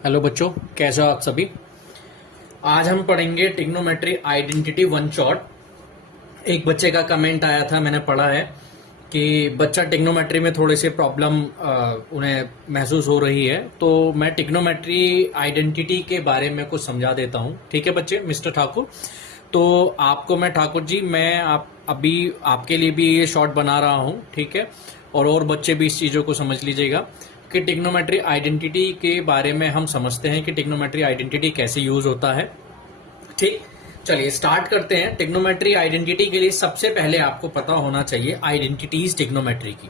Hello बच्चों, कैसे हो आप सभी। आज हम पढ़ेंगे टिग्नोमेट्री आइडेंटिटी वन शॉट। एक बच्चे का कमेंट आया था, मैंने पढ़ा है कि बच्चा टिग्नोमेट्री में थोड़े से प्रॉब्लम उन्हें महसूस हो रही है, तो मैं टिग्नोमेट्री आइडेंटिटी के बारे में कुछ समझा देता हूँ। ठीक है बच्चे, मिस्टर ठाकुर। तो आपको मैं ठाकुर जी, मैं अभी आपके लिए भी ये शॉर्ट बना रहा हूँ, ठीक है। और बच्चे भी इस चीज़ों को समझ लीजिएगा कि टिग्नोमेट्री आइडेंटिटी के बारे में हम समझते हैं कि टिग्नोमेट्री आइडेंटिटी कैसे यूज होता है। ठीक, चलिए स्टार्ट करते हैं। टिग्नोमेट्री आइडेंटिटी के लिए सबसे पहले आपको पता होना चाहिए आइडेंटिटीज टिग्नोमेट्री की।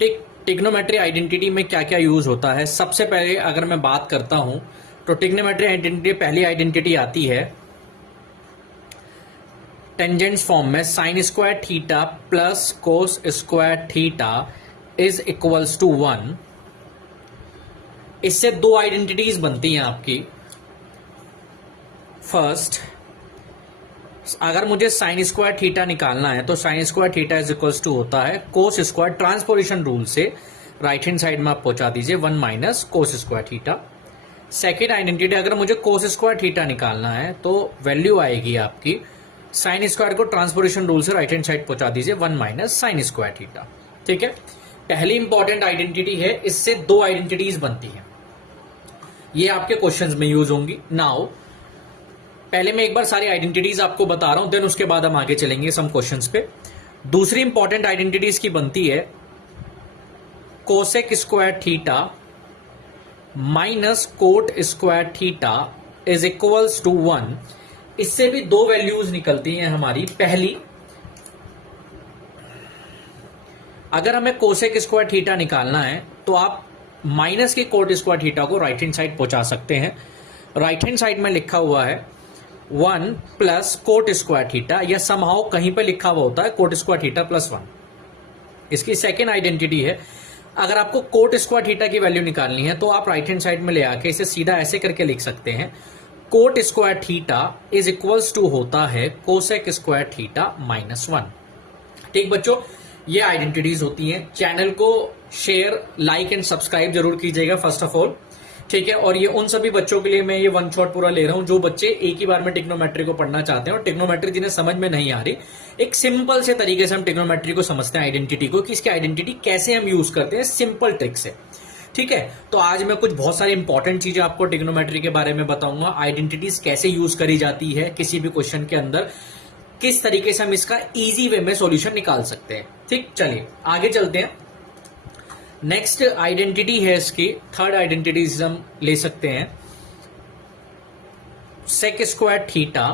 ठीक, टिग्नोमेट्री आइडेंटिटी में क्या क्या यूज होता है। सबसे पहले अगर मैं बात करता हूं तो टिग्नोमेट्री आइडेंटिटी पहली आइडेंटिटी आती है टेंजेंट्स फॉर्म में sine square theta plus cos square theta is equals to 1। इससे दो आइडेंटिटीज बनती हैं आपकी। फर्स्ट, अगर मुझे साइन स्क्वायर थीटा निकालना है तो sine square theta is equals to होता है कोस स्क्वायर, ट्रांसपोजिशन रूल से राइट हैंड साइड में आप पहुंचा दीजिए 1 minus cos square theta. Second identity, अगर मुझे कोस स्क्वायर थीटा निकालना है तो वैल्यू आएगी आपकी साइन स्क्वायर को ट्रांसपोजिशन रूल से राइट हैंड साइड पहुंचा दीजिए 1 माइनस साइन स्क्वायर थीटा। ठीक है, पहली इंपॉर्टेंट आइडेंटिटी है, इससे दो आइडेंटिटीज बनती हैं। ये आपके क्वेश्चंस में यूज होंगी। नाउ पहले मैं एक बार सारी आइडेंटिटीज आपको बता रहा हूं, देन उसके बाद हम आगे चलेंगे सम क्वेश्चंस पे। दूसरी इंपॉर्टेंट आइडेंटिटीज की बनती है cosec square theta minus cot square theta is equals to 1। इससे भी दो वैल्यूज निकलती हैं हमारी। पहली, अगर हमें कोसेक स्क्वायर थीटा निकालना है तो आप माइनस के कोट स्क्वायर थीटा को राइट हैंड साइड पहुंचा सकते हैं। राइट हैंड साइड में लिखा हुआ है 1 प्लस कोट स्क्वायर थीटा, या समहाउ कहीं पे लिखा हुआ होता है कोट स्क्वायर थीटा प्लस 1। इसकी सेकेंड आइडेंटिटी है, अगर आपको कोट स्क्वायर थीटा की वैल्यू निकालनी है तो आप राइट हैंड साइड में ले आके इसे सीधा ऐसे करके लिख सकते हैं cot square theta is equals to होता है कोसेक स्क्वायर थीटा माइनस 1। ठीक बच्चों, ये आइडेंटिटीज होती हैं। चैनल को शेयर, लाइक एंड सब्सक्राइब जरूर कीजिएगा फर्स्ट ऑफ ऑल। ठीक है, और ये उन सभी बच्चों के लिए मैं ये वन शॉट पूरा ले रहा हूं जो बच्चे एक ही बार में टिग्नोमेट्री को पढ़ना चाहते हैं और टिग्नोमेट्री जिन्हें समझ में नहीं आ रही। एक सिंपल से तरीके से हम टिग्नोमेट्री को समझते हैं, आइडेंटिटी को, कि इसकी आइडेंटिटी कैसे हम यूज करते हैं सिंपल ट्रिक से। ठीक है, तो आज मैं कुछ बहुत सारी इंपॉर्टेंट चीजें आपको टिग्नोमेट्री के बारे में बताऊंगा। आइडेंटिटीज कैसे यूज करी जाती है किसी भी क्वेश्चन के अंदर, किस तरीके से हम इसका इजी वे में सॉल्यूशन निकाल सकते हैं। ठीक, चलिए आगे चलते हैं। नेक्स्ट आइडेंटिटी है इसकी, थर्ड आइडेंटिटी हम ले सकते हैं sec square theta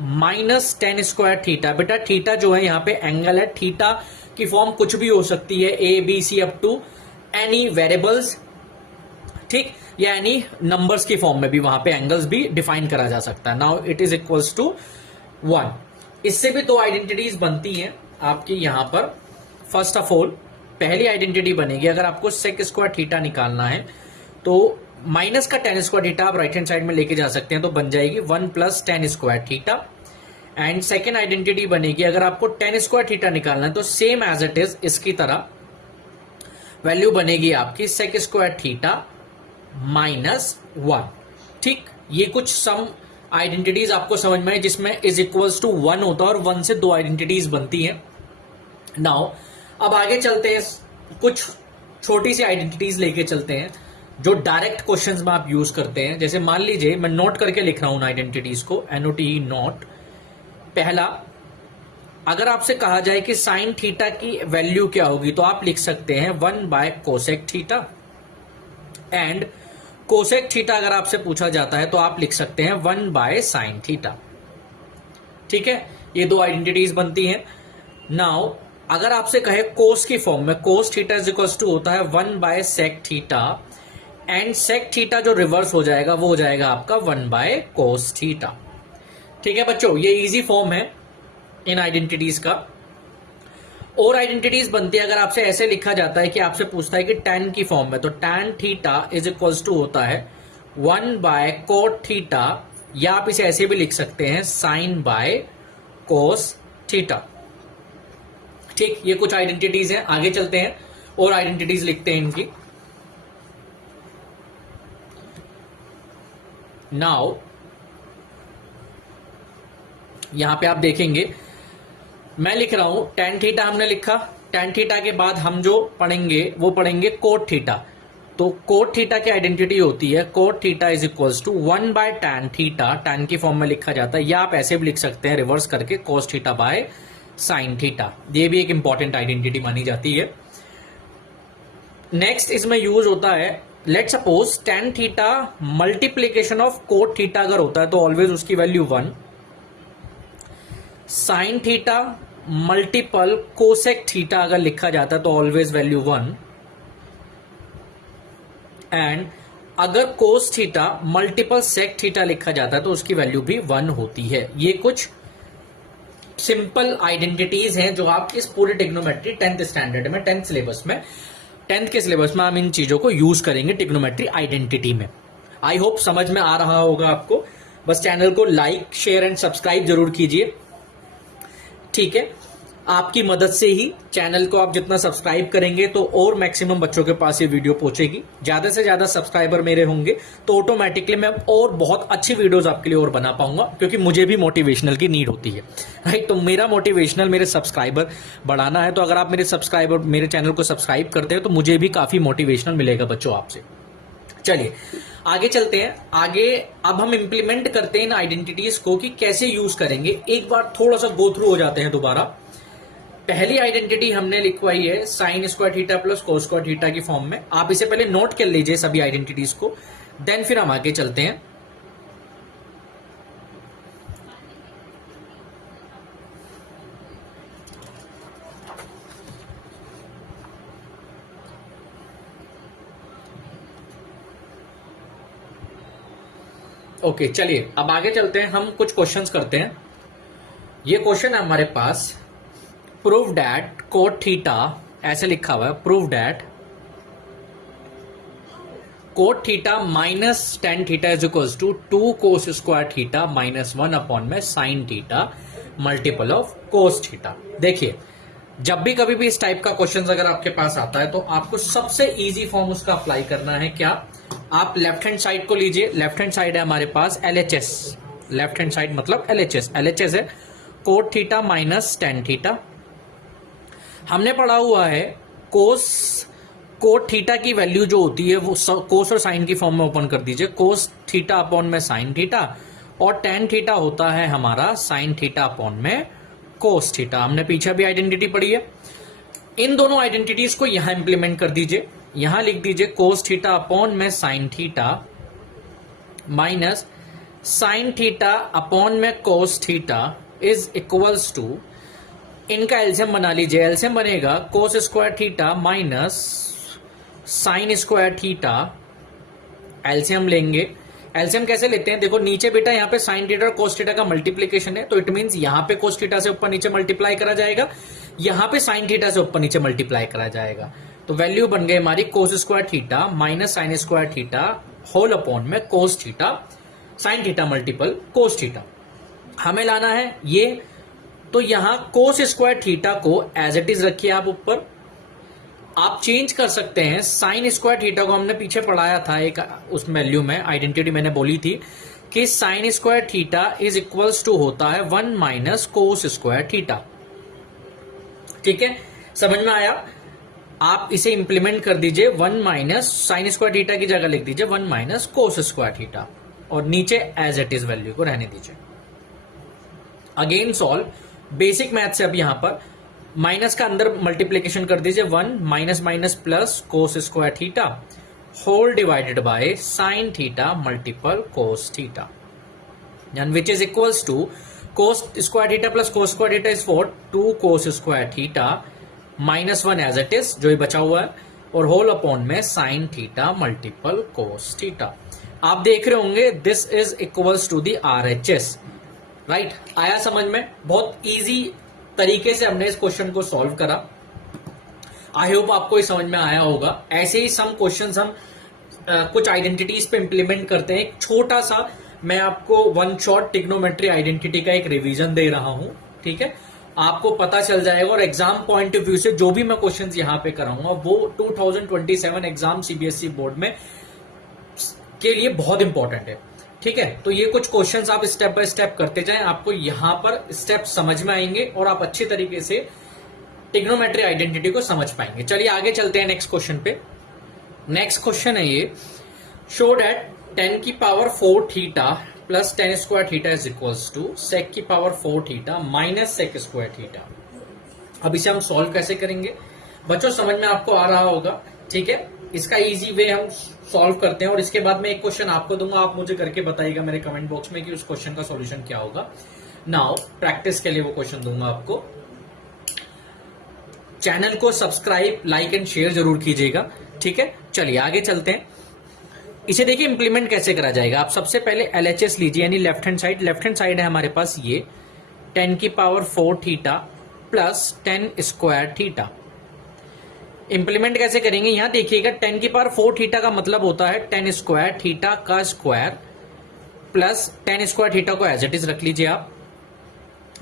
minus tan square theta. बेटा थीटा जो है यहाँ पे एंगल है, थीटा की फॉर्म कुछ भी हो सकती है, A B C up to any variables, ठीक, या एनी नंबर्स की फॉर्म में भी वहां पे एंगल्स भी डिफाइन करा जा सकता है। Now it is equals to 1। इससे भी दो आइडेंटिटीज बनती हैं आपकी यहां पर। फर्स्ट ऑफ ऑल, पहली आइडेंटिटी बनेगी, अगर आपको सेक स्क्वायर थीटा निकालना है तो माइनस का टेन स्क्वायर थीटा आप राइट हैंड साइड में लेके जा सकते हैं, तो बन जाएगी 1 plus tan square theta. And second identity बनेगी, अगर आपको टेन स्क्वायर थीटा निकालना है तो सेम एज इट इज इसकी तरह वैल्यू बनेगी आपकी सेक स्क्वायर थीटा माइनस 1। ठीक, ये कुछ सम आइडेंटिटीज आपको समझ में है जिसमें इज इक्वल्स टू 1 होता है और 1 से दो आइडेंटिटीज बनती हैं। नाउ अब आगे चलते हैं, कुछ छोटी सी आइडेंटिटीज लेके चलते हैं जो डायरेक्ट क्वेश्चंस में आप यूज करते हैं। जैसे मान लीजिए मैं नोट करके लिख रहा हूं आइडेंटिटीज को, NOTE नोट। पहला, अगर आपसे कहा जाए कि साइन थीटा की वैल्यू क्या होगी तो आप लिख सकते हैं 1 bye cosec theta. And cosec theta अगर आपसे पूछा जाता है तो आप लिख सकते हैं 1 बाय साइन थीटा। ठीक है, ये दो आइडेंटिटीज बनती हैं। नाउ अगर आपसे कहे कोस की फॉर्म में, cos theta is equal to होता है 1 by sec theta, and sec theta जो रिवर्स हो जाएगा वो हो जाएगा आपका 1 बाय कोस थीटा। ठीक है बच्चों, ये इजी फॉर्म है इन आइडेंटिटीज का। और आइडेंटिटीज बनती है, अगर आपसे ऐसे लिखा जाता है कि आपसे पूछता है कि tan की फॉर्म में, तो tan theta is equals to होता है 1 बाय कोट थीटा, या आप इसे ऐसे भी लिख सकते हैं साइन बाय कोस थीटा। ठीक, ये कुछ आइडेंटिटीज हैं। आगे चलते हैं और आइडेंटिटीज लिखते हैं इनकी। नाउ यहां पे आप देखेंगे मैं लिख रहा हूं tan थीटा हमने लिखा, tan थीटा के बाद हम जो पढ़ेंगे वो पढ़ेंगे कोट थीटा। तो कोट थीटा की आइडेंटिटी होती है cot theta is equals to 1 by tan theta, tan की फॉर्म में लिखा जाता है, या आप ऐसे भी लिख सकते हैं रिवर्स करके cos theta by sin theta. ये भी एक इंपॉर्टेंट आइडेंटिटी मानी जाती है। नेक्स्ट इसमें यूज होता है, let suppose tan theta multiplication of cot theta अगर होता है तो ऑलवेज उसकी value 1, sign theta multiple cosec theta अगर लिखा जाता है तो ऑलवेज वैल्यू 1, एंड अगर cos theta multiple sec theta लिखा जाता है तो उसकी वैल्यू भी 1 होती है। ये कुछ सिंपल आइडेंटिटीज हैं जो आप इस पूरे ट्रिग्नोमेट्री 10th स्टैंडर्ड में 10th सिलेबस में 10th के सिलेबस में हम इन चीजों को यूज करेंगे ट्रिग्नोमेट्री आइडेंटिटी में। आई होप समझ में आ रहा होगा आपको। बस चैनल को लाइक शेयर एंड सब्सक्राइब जरूर कीजिए, ठीक है। आपकी मदद से ही चैनल को आप जितना सब्सक्राइब करेंगे तो और मैक्सिमम बच्चों के पास ये वीडियो पहुंचेगी। ज्यादा से ज्यादा सब्सक्राइबर मेरे होंगे तो ऑटोमेटिकली मैं और बहुत अच्छी वीडियोस आपके लिए और बना पाऊंगा, क्योंकि मुझे भी मोटिवेशनल की नीड होती है, राइट। तो मेरा मोटिवेशनल मेरे सब्सक्राइबर बढ़ाना है। तो अगर आप मेरे सब्सक्राइबर मेरे चैनल को सब्सक्राइब करते हैं तो मुझे भी काफी मोटिवेशनल मिलेगा बच्चों आपसे। चलिए आगे चलते हैं। आगे अब हम इंप्लीमेंट करते हैं इन आइडेंटिटीज को कि कैसे यूज करेंगे। एक बार थोड़ा सा गो थ्रू हो जाते हैं दोबारा। पहली आइडेंटिटी हमने लिखवाई है sine square theta plus cos square theta की फॉर्म में। आप इसे पहले नोट कर लीजिए सभी आइडेंटिटीज को, देन फिर हम आगे चलते हैं। ओके चलिए अब आगे चलते हैं। हम कुछ क्वेश्चंस करते हैं। ये क्वेश्चन है हमारे पास, प्रूव दैट कोट थीटा, ऐसे लिखा हुआ है, prove that cot theta minus tan theta is equals to 2 cos square theta minus 1 upon में sine theta multiple of cos theta. देखिए जब भी कभी भी इस टाइप का क्वेश्चन अगर आपके पास आता है तो आपको सबसे इजी फॉर्म उसका अप्लाई करना है। क्या? आप लेफ्ट हैंड साइड को लीजिए। लेफ्ट हैंड साइड है हमारे पास LHS, लेफ्ट हैंड साइड मतलब LHS है cot theta minus tan theta. हमने पढ़ा हुआ है कोट थीटा की वैल्यू जो होती है वो कोस और साइन की फॉर्म में ओपन कर दीजिए, कोस थीटा अपॉन में साइन थीटा, और tan थीटा होता है हमारा साइन थीटा अपॉन में कोस थीटा। हमने पीछे भी आइडेंटिटी पढ़ी है। इन दोनों आइडेंटिटीज को यहां इंप्लीमेंट कर दीजिए। यहां लिख दीजिए कोस थीटा अपॉन में sine theta minus sine theta upon में cos theta is equals to, इनका एलसीएम बना लीजिए। एलसीएम बनेगा cos square theta minus sine square theta. LCM लेंगे। एलसीएम कैसे लेते हैं? देखो नीचे बेटा यहाँ पे साइन थीटा और कोस थीटा का मल्टीप्लीकेशन है, तो इट मींस यहाँ पे कोस थीटा से ऊपर नीचे मल्टीप्लाई करा जाएगा, यहाँ पे साइन थीटा से ऊपर नीचे मल्टीप्लाई करा जाएगा। तो वैल्यू बन गई हमारी cos square theta minus sine square theta whole upon में cos theta sine theta multiple cos theta. हमें लाना है ये, तो यहां कोस स्क्वायर थीटा को एज इट इज रखिए आप ऊपर। आप चेंज कर सकते हैं साइन स्क्वायर थीटा को, हमने पीछे पढ़ाया था एक उस वैल्यू में आइडेंटिटी मैंने बोली थी कि sine square theta is equals to होता है 1 माइनस कोस स्क्वायर थीटा। ठीक है, समझ में आया? आप इसे इंप्लीमेंट कर दीजिए। 1 माइनस साइन स्क्वायर थीटा की जगह लिख दीजिए 1 माइनस कोस स्क्वायर थीटा, और नीचे एज इट इज वैल्यू को रहने दीजिए। अगेन सॉल्व बेसिक मैथ से। अब यहां पर माइनस का अंदर मल्टीप्लीकेशन कर दीजिए 1 minus minus plus cos square theta whole divided by sine theta multiple cos theta, and which is equals to cos square theta plus cos square theta is 4 2 cos square theta minus 1 as it is जो ही बचा हुआ है, और whole upon में sine theta multiple cos theta. आप देख रहे होंगे this is equals to the RHS, right? आया समझ में? बहुत इजी तरीके से हमने इस क्वेश्चन को सॉल्व करा। आई होप आपको ये समझ में आया होगा। ऐसे ही सम क्वेश्चंस हम कुछ आइडेंटिटीज पे इंप्लीमेंट करते हैं। एक छोटा सा मैं आपको वन शॉट ट्रिग्नोमेट्री आइडेंटिटी का एक रिवीजन दे रहा हूं, ठीक है? आपको पता चल जाएगा, और एग्जाम पॉइंट ऑफ व्यू से जो भी मैं क्वेश्चंस यहां पे कराऊंगा वो 2027 एग्जाम CBSE बोर्ड में के लिए बहुत इंपॉर्टेंट है। ठीक है, तो ये कुछ क्वेश्चंस आप स्टेप बाय स्टेप करते जाएं, आपको यहां पर स्टेप समझ में आएंगे और आप अच्छी तरीके से ट्रिग्नोमेट्री आइडेंटिटी को समझ पाएंगे। चलिए आगे चलते हैं नेक्स्ट क्वेश्चन पे। नेक्स्ट क्वेश्चन है ये, शो दैट 10 की power 4 theta plus 10 square theta is equals to sec की power 4 theta minus sec square theta. अब इसे हम सॉल्व कैसे करेंगे बच्चों, समझ में आपको आ रहा होगा, ठीक है। इसका इजी वे हम सॉल्व करते हैं और इसके बाद में एक क्वेश्चन आपको दूंगा, आप मुझे करके बताइएगा मेरे कमेंट बॉक्स में कि उस क्वेश्चन का सॉल्यूशन क्या होगा। नाउ प्रैक्टिस के लिए वो क्वेश्चन दूंगा आपको। चैनल को सब्सक्राइब, लाइक एंड शेयर जरूर कीजिएगा, ठीक है। चलिए आगे चलते हैं। इसे देखिए इंप्लीमेंट कैसे करा जाएगा। आप सबसे पहले LHS लीजिए, यानी लेफ्ट हैंड साइड है हमारे पास ये 10 की power 4 theta plus 10 square theta. Implement कैसे करेंगे, यहां देखिएगा 10 की पावर 4 थीटा का मतलब होता है 10 स्क्वायर थीटा का स्क्वायर प्लस 10 स्क्वायर थीटा को एज इट इज रख लीजिए आप।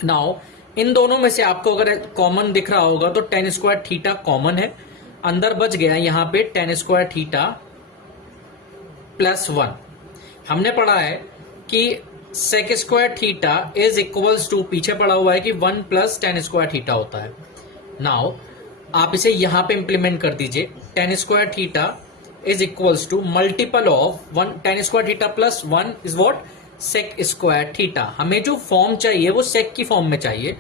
नाउ इन दोनों में से आपको अगर कॉमन दिख रहा होगा तो 10 स्क्वायर थीटा कॉमन है, अंदर बच गया यहां पे 10 स्क्वायर थीटा प्लस 1। हमने पढ़ा है कि sec square theta is equals to, पीछे पढ़ा हुआ है कि 1 प्लस 10 स्क्वायर थीटा होता है। नाउ आप इसे यहां पे इंप्लीमेंट कर दीजिए, 10 square theta is equals to multiple of 10 square theta plus 1 is what, sec square theta. हमें जो फॉर्म चाहिए वो सेक की फॉर्म में चाहिए,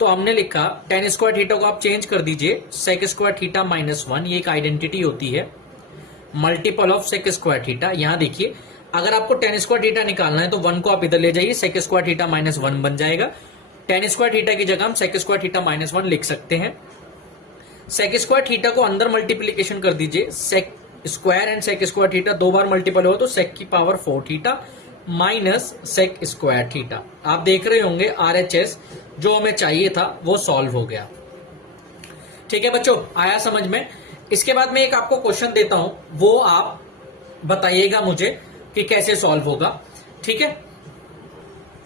तो हमने लिखा 10 स्क्वायर थीटा को आप चेंज कर दीजिए सेक स्क्वायर थीटा माइनस 1, ये एक आइडेंटिटी होती है, multiple of sec square theta. यहां देखिए अगर आपको 10 स्क्वायर थीटा निकालना है तो 1 को आप इधर ले जाइए, सेक स्क्वायर थीटा माइनस 1 बन जाएगा। 10 स्क्वायर थीटा की जगह हम सेक स्क्वायर थीटा माइनस 1 लिख सकते हैं। सेक स्क्वायर थीटा को अंदर मल्टीप्लीकेशन कर दीजिए, sec square and sec square theta 2 बार मल्टीपल हो तो सेक की power 4 theta minus sec square theta. आप देख रहे होंगे RHS जो हमें चाहिए था वो सॉल्व हो गया। ठीक है बच्चों, आया समझ में। इसके बाद में एक आपको क्वेश्चन देता हूं, वो आप बताइएगा मुझे कि कैसे सॉल्व होगा। ठीक है,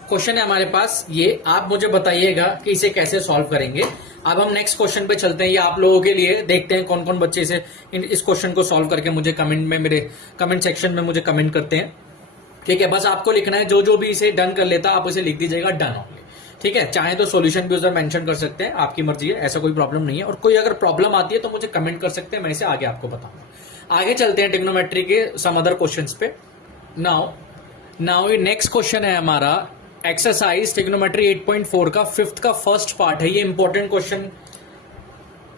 क्वेश्चन है हमारे पास ये, आप मुझे बताइएगा कि इसे कैसे सॉल्व करेंगे। अब हम नेक्स्ट क्वेश्चन पे चलते हैं, ये आप लोगों के लिए, देखते हैं कौन कौन बच्चे इस क्वेश्चन को सॉल्व करके मुझे कमेंट में, मेरे कमेंट सेक्शन में मुझे कमेंट करते हैं। ठीक है, बस आपको लिखना है, जो जो भी इसे डन कर लेता आप इसे लिख दीजिएगा डन ओनली। ठीक है, चाहे तो सॉल्यूशन भी उधर मेंशन कर सकते हैं, आपकी मर्जी है, ऐसा कोई प्रॉब्लम नहीं है। और कोई अगर प्रॉब्लम आती है तो मुझे कमेंट कर सकते हैं, मैं इसे आगे आपको बताऊंगा। आगे चलते हैं ट्रिग्नोमेट्री के सम अदर क्वेश्चंस पे। नाउ ये नेक्स्ट क्वेश्चन है हमारा एक्सरसाइज ट्रिग्नोमेट्री 8.4 का 5th का फर्स्ट पार्ट है। ये इंपॉर्टेंट क्वेश्चन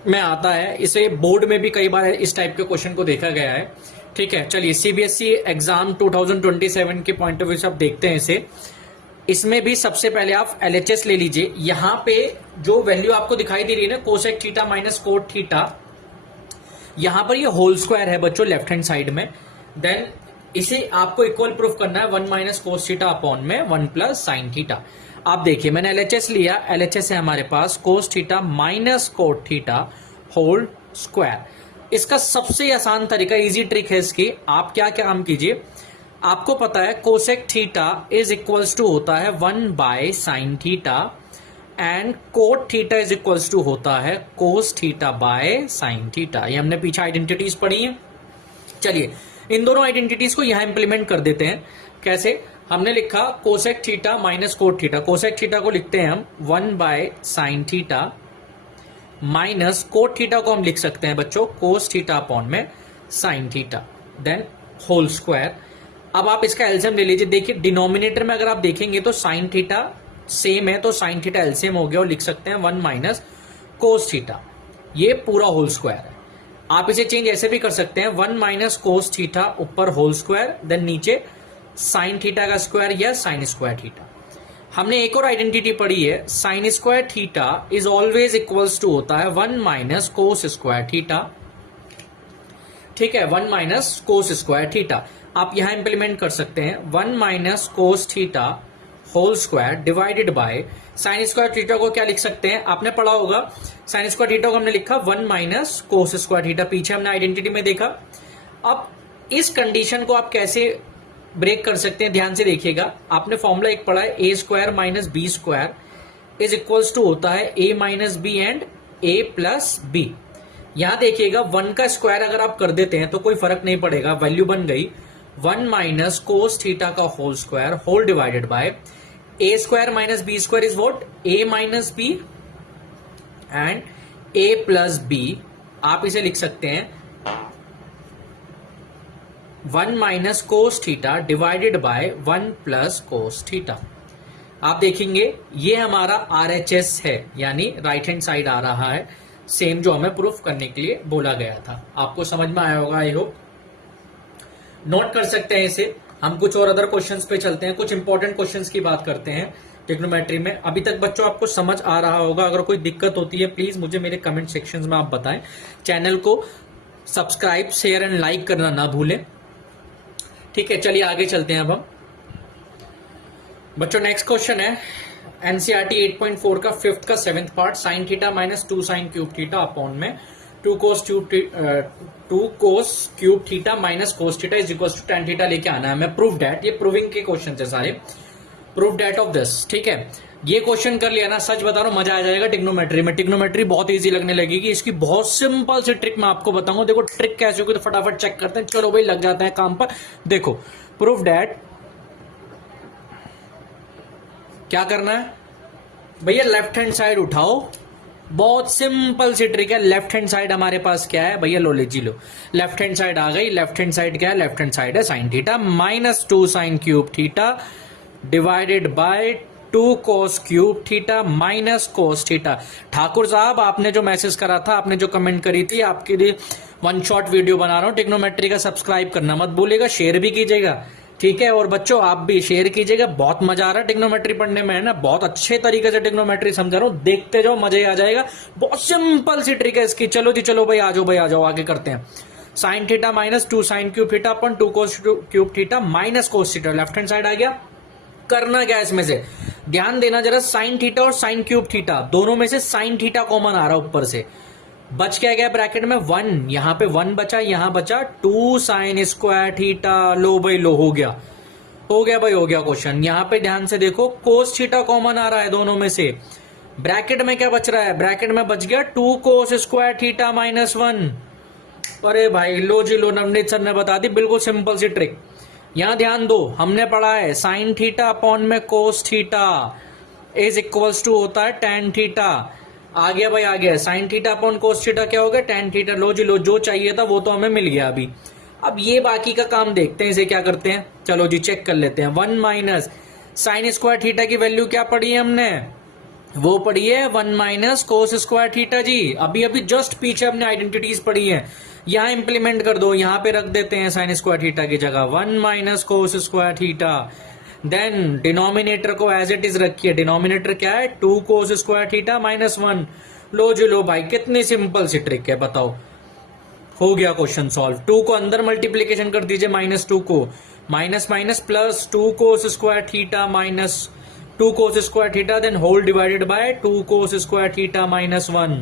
में आता है, इसे बोर्ड में भी कई बार इस टाइप के क्वेश्चन को देखा गया है। ठीक है, चलिए CBSE एग्जाम 2027 के पॉइंट ऑफ व्यू से आप देखते हैं इसे। इसमें भी सबसे पहले आप LHS ले लीजिए। यहां पे जो वैल्यू आपको दिखाई दे रही है ना, cosec theta minus cot theta, यहां पर ये होल स्क्वायर है बच्चों लेफ्ट हैंड साइड में। देन इसे आपको इक्वल प्रूफ करना है 1 माइनस कोस थीटा अपॉन में 1 प्लस साइन थीटा। आप देखिए मैंने LHS लिया, LHS है हमारे पास cos theta minus cot theta whole square. इसका सबसे आसान तरीका, इजी ट्रिक है इसकी, आप क्या क्या काम कीजिए, आपको पता है cosec theta is equals to होता है 1 by sine theta and cot theta is equals to होता है cos theta by sine theta. ये हमने पीछे आइडेंटिटीज पढ़ी है। चलिए इन दोनों आइडेंटिटीज को यहां इंप्लीमेंट कर देते हैं। कैसे, हमने लिखा cosec theta minus cot theta, cosec theta को लिखते हैं हम 1 by sine theta minus cot theta को हम लिख सकते हैं बच्चों कोस थीटा अपॉन में sine theta, then whole square. अब आप इसका एलसीएम ले लीजिए। देखिए डिनोमिनेटर में अगर आप देखेंगे तो साइन थीटा सेम है, तो साइन थीटा एलसीएम हो गया और लिख सकते हैं 1 माइनस कोस थीटा, ये पूरा होल स्क्वायर है। आप इसे चेंज ऐसे भी कर सकते हैं 1 माइनस कोस थीटा ऊपर होल स्क्वायर, देन नीचे साइन थीटा का स्क्वायर या साइन स्क्वायर थीटा। हमने एक और आइडेंटिटी पढ़ी है, sine square theta is always equals to होता है 1 माइनस कोस स्क्वायर थीटा। ठीक है, 1 माइनस कोस स्क्वायर थीटा आप यहां इंप्लीमेंट कर सकते हैं 1 minus cos theta whole square divided by sine square theta को क्या लिख सकते हैं, आपने पढ़ा होगा साइन स्क्वायर थीटा को हमने लिखा 1 माइनस कोस स्क्वायर थीटा, पीछे हमने आइडेंटिटी में देखा। अब इस कंडीशन को आप कैसे ब्रेक कर सकते हैं, ध्यान से देखिएगा। आपने फॉर्मूला एक पढ़ा है a square minus B square is equals to होता है a minus B and a plus B. यहां देखिएगा 1 का स्क्वायर अगर आप कर देते हैं तो कोई फर्क नहीं पड़ेगा, वैल्यू बन गई 1 माइनस कोस थीटा का whole square whole divided by A square minus B square is what, A minus B and A plus B. आप इसे लिख सकते हैं 1 minus cos theta divided by 1 plus cos theta. आप देखेंगे ये हमारा RHS है, यानी राइट हैंड साइड आ रहा है, सेम जो हमें प्रूफ करने के लिए बोला गया था। आपको समझ में आया होगा, आई होप। नोट कर सकते हैं इसे। हम कुछ और अदर क्वेश्चंस पे चलते हैं, कुछ इंपॉर्टेंट क्वेश्चंस की बात करते हैं ट्रिग्नोमेट्री में। अभी तक बच्चों आपको समझ आ रहा होगा, अगर कोई दिक्कत होती है प्लीज मुझे मेरे कमेंट सेक्शंस में आप बताएं। चैनल को सब्सक्राइब, शेयर एंड लाइक करना ना भूलें, ठीक है। चलिए आगे चलते हैं अब हम बच्चों। नेक्स्ट क्वेश्चन है एनसीईआरटी 8.4 का 5th का 7th part, sine theta minus 2 sine cube theta upon में 2 cos cube theta minus cos theta is equal to tan theta लेके आना है हमें। प्रूफ डैट, ये प्रूविंग के क्वेश्चन है सारे, प्रूफ डैट ऑफ दिस, ठीक है। ये क्वेश्चन कर लिया ना, सच बता रहा हूं मजा आ जाएगा टिग्नोमेट्री में। टिग्नोमेट्री बहुत इजी लगने लगेगी। इसकी बहुत सिंपल सी ट्रिक मैं आपको बताऊंगा। देखो ट्रिक कैसे होगी तो फटाफट चेक करते हैं। चलो भाई लग जाते हैं काम पर। देखो प्रूफ डैट क्या करना है भैया, लेफ्ट हैंड साइड उठाओ, बहुत सिंपल सी ट्रिक है। लेफ्ट हैंड साइड हमारे पास क्या है भैया, लो लीजिए, लो लेफ्ट हैंड साइड आ गई। लेफ्ट हैंड साइड क्या है, लेफ्ट हैंड साइड है sign theta minus 2 sine cube theta divided by 2 cos cube theta minus cos theta. Thakur साहब आपने जो मैसेज करा था, आपने जो कमेंट करी थी, आपके लिए वन शॉट वीडियो बना रहा हूं टिग्नोमेट्री का, सब्सक्राइब करना मत भूलिएगा, शेयर भी कीजिएगा, ठीक है। और बच्चों आप भी शेयर कीजिएगा। बहुत मजा आ रहा है टिग्नोमेट्री पढ़ने में, है ना, बहुत अच्छे तरीके से टिग्नोमेट्री समझा रहा हूं, देखते जाओ मजे आ जाएगा। बहुत सिंपल सी ट्रिक है इसकी। चलो जी चलो भाई, आ जाओ भाई, आ जाओ, आगे करते हैं। Sine theta minus 2 sine cube theta upon 2 cos cube theta minus cos theta, left hand side आ गया। करना क्या है इसमें से, ध्यान देना जरा, साइन थीटा और साइन क्यूब थीटा दोनों में से साइन थीटा कॉमन आ रहा है ऊपर से, बच क्या गया ब्रैकेट में 1, यहां पे 1 बचा, यहां बचा 2 साइन स्क्वायर थीटा। लो भाई लो, हो गया भाई, हो गया क्वेश्चन। यहां पे ध्यान से देखो, कोस थीटा कॉमन आ रहा है दोनों में से। ब्रैकेट में क्या बच रहा है, ब्रैकेट में बच गया 2 कोस स्क्वायर थीटा माइनस 1। अरे भाई लो जी लो, नवनीत सर ने बता दी, बिल्कुल सिंपल सी ट्रिक। यहां ध्यान दो, हमने पढ़ा है साइन थीटा अपॉन में cos theta is equals to होता है tan थीटा। आ गया भाई, आ गया। Sine theta upon cos theta क्या हो गया, tan थीटा। लो जी लो, जो चाहिए था वो तो हमें मिल गया अभी। अब ये बाकी का काम देखते हैं, इसे क्या करते हैं, चलो जी चेक कर लेते हैं। 1 माइनस साइन स्क्वायर थीटा की वैल्यू क्या पढ़ी है हमने, वो पढ़ी है 1 माइनस कोस स्क्वायर थीटा जी। अभी अभी जस्ट पीछे अपने आइडेंटिटीज पढ़ी है, यहां इंप्लीमेंट कर दो, यहां पे रख देते हैं साइन स्क्वायर थीटा की जगह 1 minus cos square theta. Than denominator को एज इट इज रखिए, डिनोमिनेटर क्या है 2 कोस स्क्वायर थीटा माइनस 1। लो जी लो भाई, कितनी सिंपल सी ट्रिक है बताओ, हो गया क्वेश्चन सॉल्व। 2 को अंदर मल्टीप्लीकेशन कर दीजिए, माइनस 2 को minus minus plus 2 cos square theta minus 2 cos square theta, then whole divided by 2 cos square theta minus 1।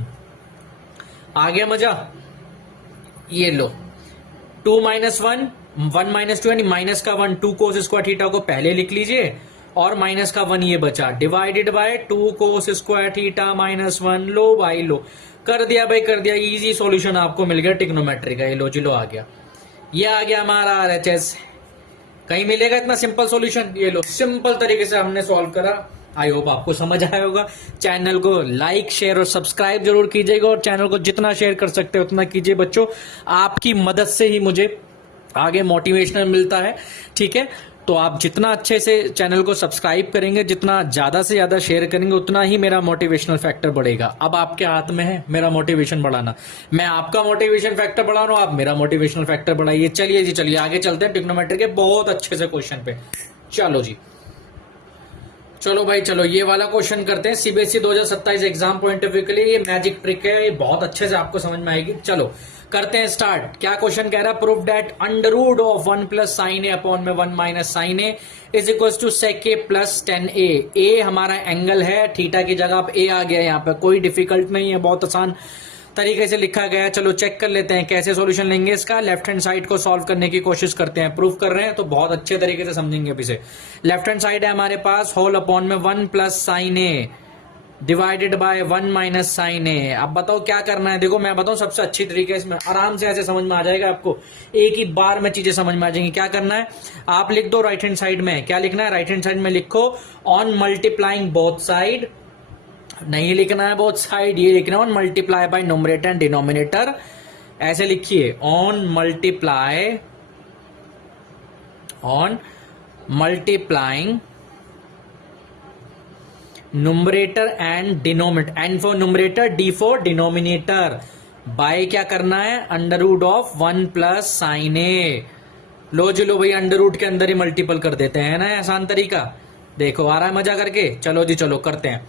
आ गया मजा, ये लो 2 माइनस 1 1 माइनस 2 यानी माइनस का 1, 2 कोस स्क्वायर थीटा को पहले लिख लीजिए और माइनस का 1 ये बचा, divided by 2 cos square theta minus 1। लो भाई लो, कर दिया भाई, कर दिया। इजी सॉल्यूशन आपको मिल गया टिग्नोमेट्री का। ये लो जी लो, आ गया, ये आ गया हमारा RHS। कहीं मिलेगा इतना सिंपल सॉल्यूशन, ये लो सिंपल तरीके से हमने सॉल्व करा। आई होप आपको समझ आया होगा। चैनल को लाइक शेयर और सब्सक्राइब जरूर कीजिएगा, और चैनल को जितना शेयर कर सकते हो उतना कीजिए बच्चों। आपकी मदद से ही मुझे आगे मोटिवेशनल मिलता है, ठीक है। तो आप जितना अच्छे से चैनल को सब्सक्राइब करेंगे, जितना ज्यादा से ज्यादा शेयर करेंगे, उतना ही मेरा मोटिवेशनल फैक्टर बढ़ेगा। अब आपके हाथ में है मेरा मोटिवेशन बढ़ाना। मैं आपका मोटिवेशन फैक्टर बढ़ा रहा हूं, आप मेरा मोटिवेशनल फैक्टर बढ़ाइए। चलिए जी चलिए, आगे चलते हैं ट्रिग्नोमेट्री के बहुत अच्छे से क्वेश्चन पे। चलो जी चलो भाई चलो, ये वाला क्वेश्चन करते हैं। CBSE 2027 exam point of view के लिए ये मैजिक ट्रिक है, ये बहुत अच्छे से आपको समझ में आएगी। चलो करते हैं स्टार्ट। क्या क्वेश्चन कह रहा है, proof that under root of 1 plus sine A upon में 1 minus sine A is equal to sec A plus tan A. A हमारा एंगल है, थीटा की जगह अब ए आ गया यहाँ पे, कोई डिफिकल्ट नहीं है, बहुत आसान तरीके से लिखा गया है। चलो चेक कर लेते हैं कैसे सॉल्यूशन लेंगे इसका। लेफ्ट हैंड साइड को सॉल्व करने की कोशिश करते हैं, प्रूफ कर रहे हैं तो बहुत अच्छे तरीके से समझेंगे अभी से। लेफ्ट हैंड साइड है हमारे पास, होल अपॉन में 1 plus sine A divided by 1 minus sine A. अब बताओ क्या करना है, देखो मैं बताऊं सबसे अच्छी तरीके इसमें आराम से ऐसे समझ में आ जाएगा आपको, एक ही बार में चीजें समझ में आ जाएंगी। क्या करना है, आप लिख दो राइट हैंड साइड में, क्या लिखना है राइट हैंड साइड में लिखो ऑन मल्टीप्लाइंग बोथ साइड, नहीं लिखना है बोथ साइड, ये लिखना है on multiply by numerator and denominator. ऐसे लिखिए on multiplying numerator and denominator, N for numerator, D for denominator, by क्या करना है under root of 1 plus sine A. लो जी लो भैया, अंडर रूट के अंदर ही मल्टीपल कर देते हैं ना, आसान तरीका। देखो आ रहा है मजा करके, चलो जी चलो करते हैं।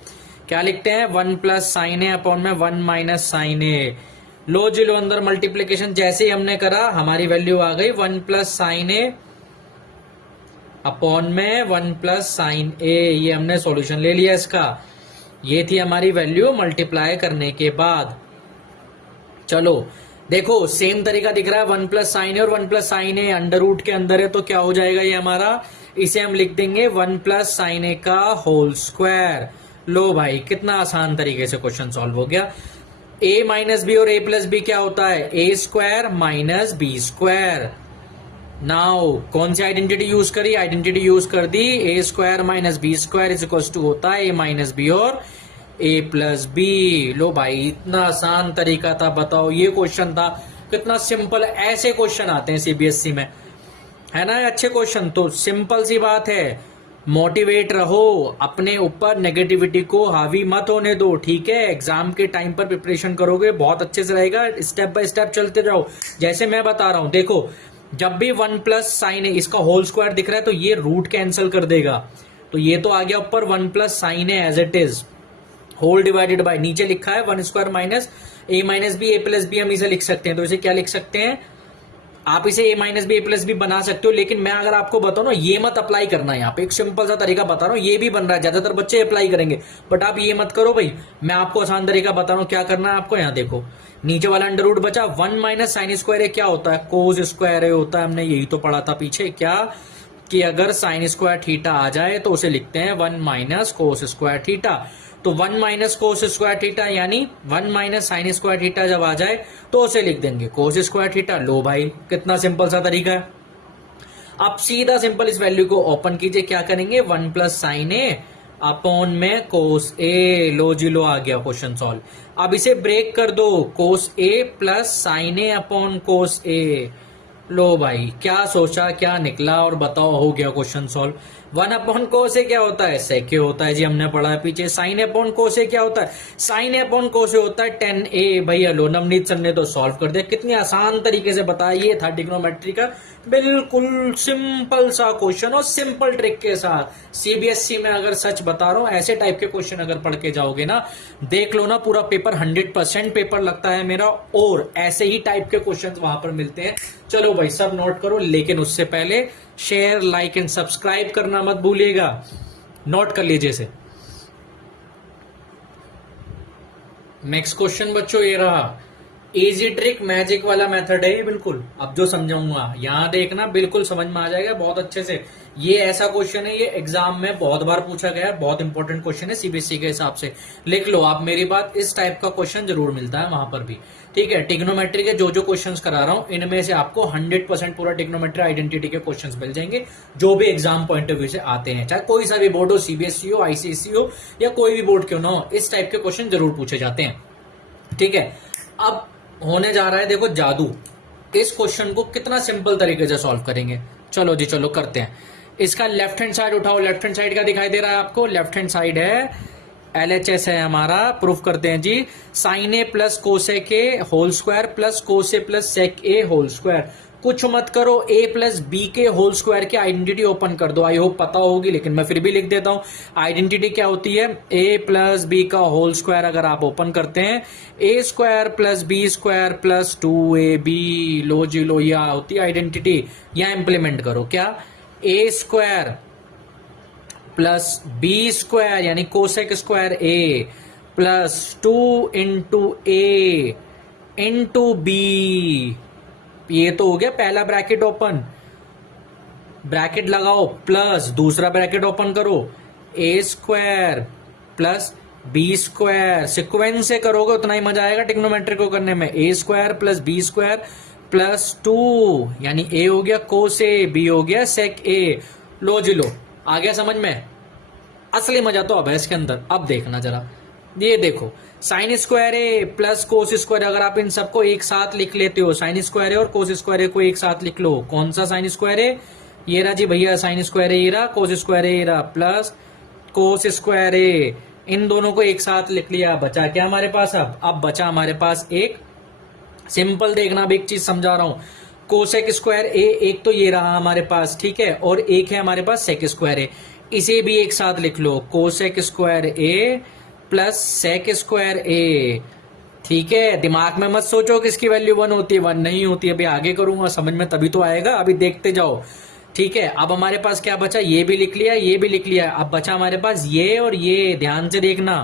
क्या लिखते हैं 1 प्लस साइन ए अपॉन में 1 माइनस साइन ए। लो जी लो, अंदर मल्टीप्लीकेशन जैसे ही हमने करा हमारी वैल्यू आ गई 1 प्लस साइन ए अपॉन में 1 प्लस साइन ए। ये हमने सॉल्यूशन ले लिया इसका, ये थी हमारी वैल्यू मल्टीप्लाई करने के बाद। चलो देखो सेम तरीका दिख रहा है, 1 प्लस साइन ए और 1 plus sine A under root के अंदर है, तो क्या हो जाएगा ये हमारा, इसे हम लिख देंगे 1 प्लस साइन ए का होल स्क्वायर। लो भाई कितना आसान तरीके से क्वेश्चन सॉल्व हो गया। a माइनस बी और a प्लस बी क्या होता है, a square minus B square. Now कौन सी आइडेंटिटी यूज करी, आइडेंटिटी यूज कर दी a square minus B square is equal to होता है a माइनस बी और a प्लस बी। लो भाई इतना आसान तरीका था, बताओ ये क्वेश्चन था कितना सिंपल। ऐसे क्वेश्चन आते हैं सीबीएसई में, है ना अच्छे क्वेश्चन। तो सिंपल सी बात है, मोटिवेट रहो, अपने ऊपर नेगेटिविटी को हावी मत होने दो, ठीक है। एग्जाम के टाइम पर प्रिपरेशन करोगे बहुत अच्छे से रहेगा, स्टेप बाय स्टेप चलते जाओ जैसे मैं बता रहा हूं। देखो जब भी 1 प्लस साइन है इसका होल स्क्वायर दिख रहा है तो ये रूट कैंसिल कर देगा, तो ये तो आ गया ऊपर 1 प्लस साइन है as it is, whole divided by नीचे लिखा है 1 square minus a minus B a plus B, हम इसे लिख सकते हैं। तो इसे क्या लिख सकते हैं, आप इसे a minus B a plus B बना सकते हो, लेकिन मैं अगर आपको बताऊं ना ये मत अप्लाई करना है, यहाँ पे एक सिंपल सा तरीका बता रहा हूँ, ये भी बन रहा है, ज्यादातर बच्चे अप्लाई करेंगे बट आप ये मत करो भाई, मैं आपको आसान तरीका बता रहा हूँ क्या करना है आपको। यहाँ देखो नीचे वाला अंडर रूट बचा, 1 माइनस साइन स्क्वायर क्या होता है, कोस स्क्वायर होता है, हमने यही तो पढ़ा था पीछे, क्या कि अगर साइन स्क्वायर थीटा आ जाए तो उसे लिखते हैं 1 माइनस कोस स्क्वायर थीटा। तो 1 माइनस कोस स्क्वायर थीटा यानी 1 माइनस साइन स्क्वायर थीटा जब आ जाए तो उसे लिख देंगे कोस स्क्वायर थीटा। लो भाई कितना सिंपल सा तरीका है। अब सीधा सिंपल इस वैल्यू को ओपन कीजिए, क्या करेंगे 1 प्लस साइन ए अपॉन में कोस ए। लो जी लो आ गया क्वेश्चन सॉल्व। अब इसे ब्रेक कर दो, कोस ए plus sine A upon cos A. लो भाई क्या सोचा क्या निकला और बताओ हो गया क्वेश्चन सॉल्व। 1 अपॉन कोस ए क्या होता है, सेके होता है जी, हमने पढ़ा है पीछे। साइन अपॉन कोस ए क्या होता है, साइन अपॉन कोस ए होता है 10a। भैया लो नवनीत सर ने तो सॉल्व कर दिया, कितनी आसान तरीके से बताया। ये था ट्रिग्नोमेट्री का बिल्कुल सिंपल सा क्वेश्चन और सिंपल ट्रिक के साथ। सीबीएसई में अगर सच बता रहा हूं ऐसे टाइप के क्वेश्चन अगर पढ़ के जाओगे ना, देख लो ना पूरा पेपर 100% पेपर लगता है मेरा, और ऐसे ही टाइप के क्वेश्चंस वहां पर मिलते हैं। चलो भाई सब नोट करो, लेकिन उससे पहले शेयर लाइक एंड सब्सक्राइब करना मत भूलिएगा, नोट कर लीजिए इसे। नेक्स्ट क्वेश्चन बच्चों ये रहा, इजी ट्रिक मैजिक वाला मेथड है ये बिल्कुल। अब जो समझाऊंगा यहां देखना बिल्कुल समझ में आ जाएगा बहुत अच्छे से। ये ऐसा क्वेश्चन है, ये एग्जाम में बहुत बार पूछा गया है, बहुत इंपॉर्टेंट क्वेश्चन है सीबीएसई के हिसाब से। लिख लो आप मेरी बात, इस टाइप का क्वेश्चन जरूर मिलता है वहां पर भी, ठीक है। ट्रिग्नोमेट्री के जो जो क्वेश्चंस करा रहा हूं इनमें से आपको 100% पूरा ट्रिग्नोमेट्री आइडेंटिटी के क्वेश्चंस मिल जाएंगे, जो भी एग्जाम पॉइंट ऑफ व्यू से आते हैं, चाहे कोई सा भी बोर्ड हो, सीबीएसई हो, आईसीएसई हो, या कोई भी बोर्ड क्यों ना हो, इस टाइप के क्वेश्चन जरूर पूछे जाते हैं, ठीक है। अब होने जा रहा है देखो जादू, इस क्वेश्चन को कितना सिंपल तरीके से सॉल्व करेंगे। चलो जी चलो करते हैं। इसका लेफ्ट हैंड साइड उठाओ, लेफ्ट हैंड साइड का दिखाई दे रहा है आपको, लेफ्ट हैंड साइड है LHS है हमारा। प्रूफ करते हैं जी, sine A plus cosec A whole square plus cosec plus sec A whole square. कुछ मत करो, a प्लस बी के होल स्क्वायर की आइडेंटिटी ओपन कर दो। आई होप पता होगी, लेकिन मैं फिर भी लिख देता हूं। आइडेंटिटी क्या होती है, a प्लस बी का होल स्क्वायर अगर आप ओपन करते हैं, a square plus B square plus 2ab। लो जी लो, यह होती है आइडेंटिटी। यहां इंप्लीमेंट करो, क्या a square plus B square यानी cosec square a plus 2 into A into B. ये तो हो गया पहला ब्रैकेट ओपन, ब्रैकेट लगाओ प्लस दूसरा ब्रैकेट ओपन करो, a square plus B square, sequence से करोगे उतना ही मजा आएगा टिग्नोमेट्री को करने में। A square plus B square plus 2, यानी ए हो गया कोस ए, बी हो गया सेक ए। लो जी लो, आ गया समझ में। असली मजा तो अब है इसके अंदर। अब देखना जरा, ये देखो sine square A plus cos square, अगर आप इन सबको एक साथ लिख लेते हो, साइन स्क्वायर ए और कोस स्क्वायर ए को एक साथ लिख लो। कौन सा साइन स्क्वायर ए? ये रहा जी भैया साइन स्क्वायर ए, ये रहा कोस स्क्वायर ए, ये रहा प्लस कोस स्क्वायर ए। इन दोनों को एक साथ लिख लिया, बचा क्या हमारे पास? अब बचा हमारे पास एक सिंपल, देखना अब एक चीज समझा रहा हूं। कोसेक स्क्वायर ए, एक तो ये रहा हमारे पास, ठीक है, और एक है हमारे पास सेक स्क्वायर ए। इसे भी एक साथ लिख लो, cosec square A plus sec square ए। ठीक है, दिमाग में मत सोचो कि इसकी वैल्यू 1 होती है, 1 नहीं होती। अभी आगे करूंगा समझ में, तभी तो आएगा, अभी देखते जाओ। ठीक है, अब हमारे पास क्या बचा? ये भी लिख लिया, ये भी लिख लिया। अब बचा हमारे पास ये और ये, ध्यान से देखना,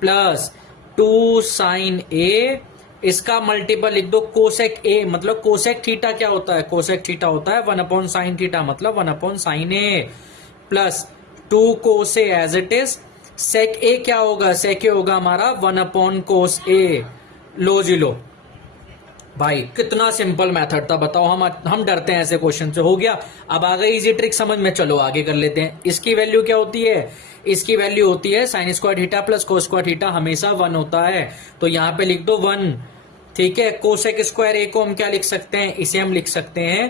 प्लस 2 साइन ए, इसका मल्टीपल लिख दो कोसेक ए। मतलब कोसेक थीटा क्या होता है? कोसेक थीटा होता है 1 अपॉन साइन थीटा, मतलब 1 upon sine A, plus 2 cos A as it is. Sec A क्या होगा? सेक ए होगा हमारा 1 अपॉन कोस ए। लो जी लो भाई, कितना सिंपल मेथड था बताओ। हम डरते हैं ऐसे क्वेश्चन से। हो गया, अब आ गई इजी ट्रिक समझ में। चलो आगे कर लेते हैं। इसकी वैल्यू क्या होती है? इसकी वैल्यू होती है sine square theta plus cos square theta, हमेशा 1 होता है, तो यहां पे लिख दो 1। ठीक है, कोसेक स्क्वायर ए को हम क्या लिख सकते हैं? इसे हम लिख सकते हैं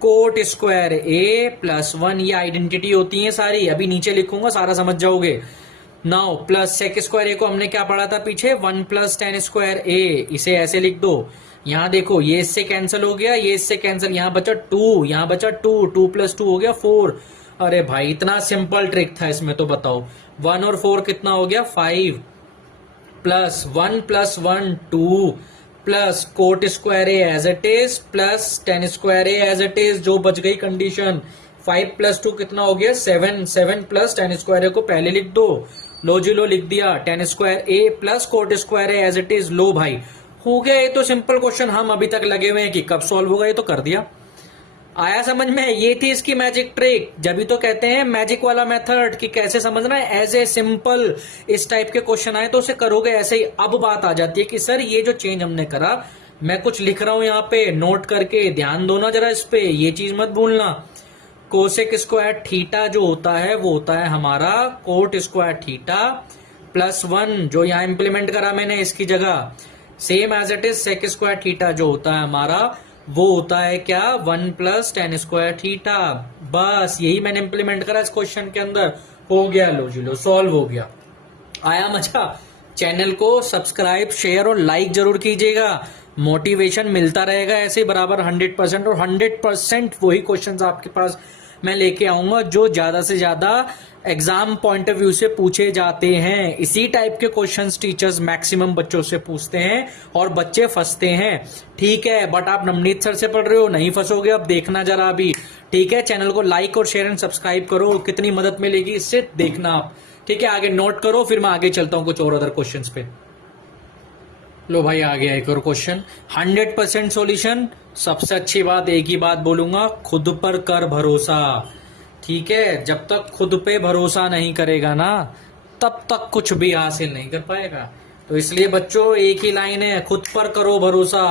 कोट स्क्वायर ए प्लस 1। ये आइडेंटिटी होती है सारी, अभी नीचे लिखूंगा सारा समझ जाओगे। नाउ प्लस सेक स्क्वायर ए को हमने क्या पढ़ा था पीछे? 1 प्लस टेन स्क्वायर ए, इसे ऐसे लिख दो। यहां देखो, ये इससे कैंसिल हो गया, ये इससे कैंसिल, यहां बचा 2, यहां बचा 2, 2 प्लस 2 हो गया 4। अरे भाई, इतना सिंपल ट्रिक था इसमें तो बताओ। 1 और 4 कितना हो गया? 5, plus 1 plus 1 2, plus cot square A as it is, plus tan square A as it is, जो बच गई कंडीशन। 5 प्लस 2 कितना हो गया? 7, 7 प्लस टेन स्क्वायर ए को पहले लिख दो। लो जी लो, लिख दिया। Tan square A plus cot square A as it is. लो भाई, हो गया। ये तो सिंपल क्वेश्चन, हम अभी तक लगे हुए हैं कि कब सॉल्व होगा, ये तो कर दिया। आया समझ में? ये थी इसकी मैजिक ट्रिक। जब भी तो कहते हैं मैजिक वाला मेथड, कि कैसे समझना है। एज ए सिंपल इस टाइप के क्वेश्चन आए तो उसे करोगे ऐसे ही। अब बात आ जाती है कि सर ये जो चेंज हमने करा, मैं कुछ लिख रहा हूं यहाँ पे, नोट करके ध्यान दो ना जरा इस पे, ये चीज मत भूलना। कोसेक स्क्वायर थीटा जो होता है वो होता है हमारा कोट स्क्वायर थीटा प्लस 1, जो यहाँ इंप्लीमेंट करा मैंने इसकी जगह। Same as it is sec square theta जो होता है हमारा, वो होता है क्या? 1 प्लस टेन स्क्वायर थीटा। बस यही मैंने इंप्लीमेंट करा इस क्वेश्चन के अंदर। हो गया, लो जी लो, सॉल्व हो गया। आया मजा? चैनल को सब्सक्राइब, शेयर और लाइक जरूर कीजिएगा। मोटिवेशन मिलता रहेगा ऐसे बराबर 100%, और 100% वही क्वेश्चंस आपके पास मैं लेके आऊंगा जो ज्यादा से ज्यादा एग्जाम पॉइंट ऑफ व्यू से पूछे जाते हैं। इसी टाइप के क्वेश्चंस टीचर्स मैक्सिमम बच्चों से पूछते हैं और बच्चे फंसते हैं। ठीक है, बट आप नवनीत सर से पढ़ रहे हो, नहीं फंसोगे। अब देखना जरा अभी। ठीक है, चैनल को लाइक और शेयर एंड सब्सक्राइब करो, कितनी मदद मिलेगी इससे देखना आप। ठीक है, आगे नोट करो, फिर मैं आगे चलता हूं कुछ और अदर क्वेश्चंस पे। लो भाई, आ गया एक और क्वेश्चन। 100% सॉल्यूशन। सबसे अच्छी बात, एक ही बात बोलूंगा, खुद पर कर भरोसा। ठीक है, जब तक खुद पे भरोसा नहीं करेगा ना, तब तक कुछ भी हासिल नहीं कर पाएगा। तो इसलिए बच्चों, एक ही लाइन है, खुद पर करो भरोसा।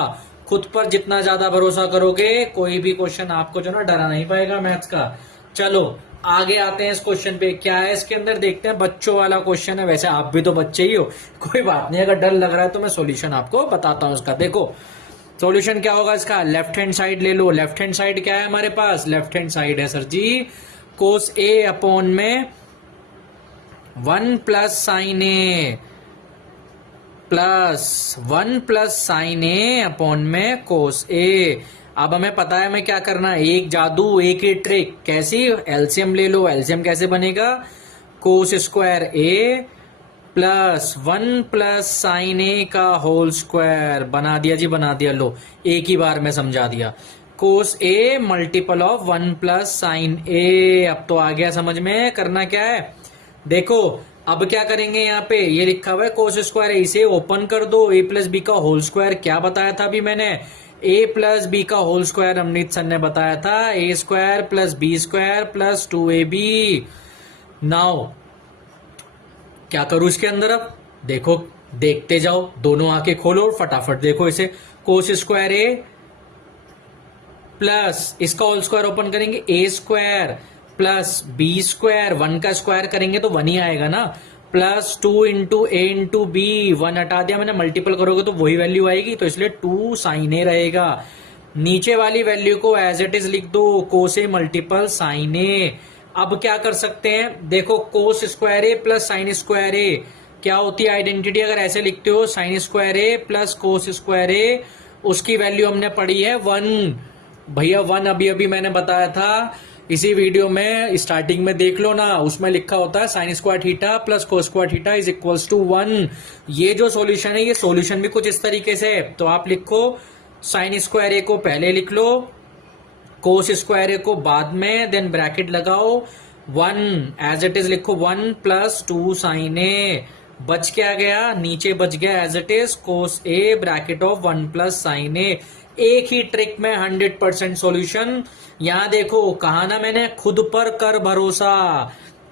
खुद पर जितना ज्यादा भरोसा करोगे, कोई भी क्वेश्चन आपको जो ना डरा नहीं पाएगा मैथ्स का। चलो आगे आते हैं इस क्वेश्चन पे। क्या है इसके अंदर देखते हैं। बच्चों वाला क्वेश्चन है, वैसे आप भी तो बच्चे ही हो, कोई बात नहीं। अगर डर लग रहा है तो मैं सॉल्यूशन आपको बताता हूं इसका। देखो सॉल्यूशन क्या होगा इसका। लेफ्ट हैंड साइड ले लो। लेफ्ट हैंड साइड क्या है हमारे पास? लेफ्ट हैंड साइड है सर जी कोस ए अपॉन में 1 plus sine A, plus 1 plus sine A upon में कोस ए। अब हमें पता है हमें क्या करना है। एक जादू, एक ही ट्रिक। कैसी? एलसीएम ले लो। एलसीएम कैसे बनेगा? Cos square A plus 1 plus sine ए का होल स्क्वायर। बना दिया जी, बना दिया। लो, एक ही बार में समझा दिया। कोस ए multiple of 1 plus sine A. अब तो आ गया समझ में करना क्या है। देखो अब क्या करेंगे, यहाँ पे ये लिखा हुआ है कोस स्क्वायर ए, इसे ओपन कर दो। ए प्लस बी का होल स्क्वायर क्या बताया था अभी मैंने? ए प्लस बी का होल स्क्वायर अमनीत सर ने बताया था A square plus B square plus 2ab। Now क्या करूं इसके अंदर? अब देखो, देखते जाओ, दोनों आंखें खोलो और फटाफट देखो इसे। कोस स्क्वायर ए प्लस इसका होल स्क्वायर ओपन करेंगे, ए स्क्वायर प्लस बी स्क्वायर, 1 का स्क्वायर करेंगे तो 1 ही आएगा ना, plus 2 into A into B, 1 हटा दिया मैंने, मल्टीपल करोगे तो वही वैल्यू आएगी, तो इसलिए 2 साइन ए रहेगा। नीचे वाली वैल्यू को एज इट इज लिख दो, कोस ए मल्टीपल साइन ए। अब क्या कर सकते हैं, देखो कोस square A plus sign square A क्या होती है आइडेंटिटी, अगर ऐसे लिखते हो sign square A plus cos square ए, उसकी वैल्यू हमने पढ़ी है 1। भैया 1 अभी अभी मैंने बताया था इसी वीडियो में, स्टार्टिंग में देख लो ना, उसमें लिखा होता है sine square theta plus cos square theta is equals to 1। ये जो सॉल्यूशन है, ये सॉल्यूशन भी कुछ इस तरीके से है। तो आप लिखो साइन स्क्वायर ए को पहले लिख लो, कोस स्क्वायर ए को बाद में, देन ब्रैकेट लगाओ, 1 एज इट इज लिखो, 1 प्लस 2 साइन ए, बच क्या गया, नीचे बच गया as it is cos A bracket of 1 plus sine A. एक ही ट्रिक में 100% सॉल्यूशन। यहां देखो, कहा ना मैंने, खुद पर कर भरोसा,